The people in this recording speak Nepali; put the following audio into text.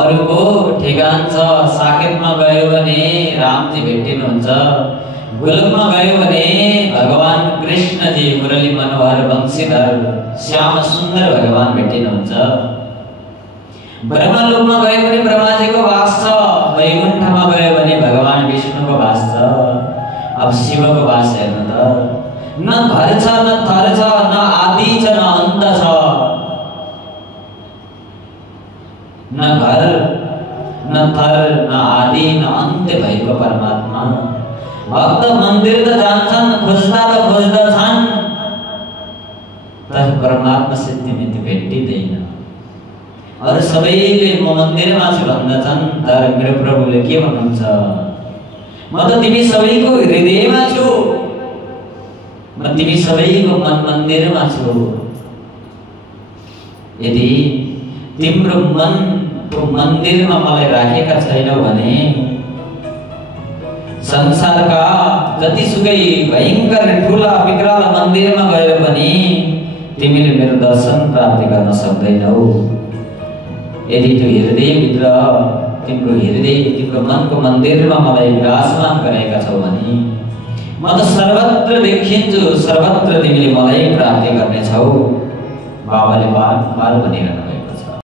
अरूको ठेगान छ। साकेतमा गयो भने रामजी भेटिनुहुन्छ, गोलकमा गयो भने भगवान कृष्णजी मुरली मनोहर वंशीधर श्याम सुन्दर भगवान भेटिनुहुन्छ। ब्रह्मलोकमा गयो भने ब्रह्माजीको वास छ, वैकुण्ठमा गयो भने भगवान विष्णुको वास छ। अब शिवको वास हेर्नु त, न घर छ न थर छ, न आदि छ न अन्त छ। न घर न थर न आदि न अन्त्य भएको परमात्मा। भक्त मन्दिर त जान्छन्, खोज्दा त खोज्दछन्, तर परमात्मा सिद्धिमिति भेटिँदैन। अरू सबैले म मन्दिरमा छु भन्दछन्, तर मेरो प्रभुले के भन्नुहुन्छ, म त तिमी सबैको हृदयमा छु, म तिमी सबैको मन मन्दिरमा छु। यदि तिम्रो मनको मन्दिरमा मलाई राखेका छैनौ भने संसारका जतिसुकै भयंकर ठुला विकराल मन्दिरमा गएर पनि तिमीले मेरो दर्शन प्राप्त गर्न सक्दैनौ। यदि त्यो हृदयभित्र तिम्रो हृदय तिम्रो मनको मन्दिरमा मलाई विराजमान गरेका छौ भने म त सर्वत्र देखिन्छु, सर्वत्र तिमीले मलाई प्राप्ति गर्नेछौ। बाबाले बार बार भनिरहनु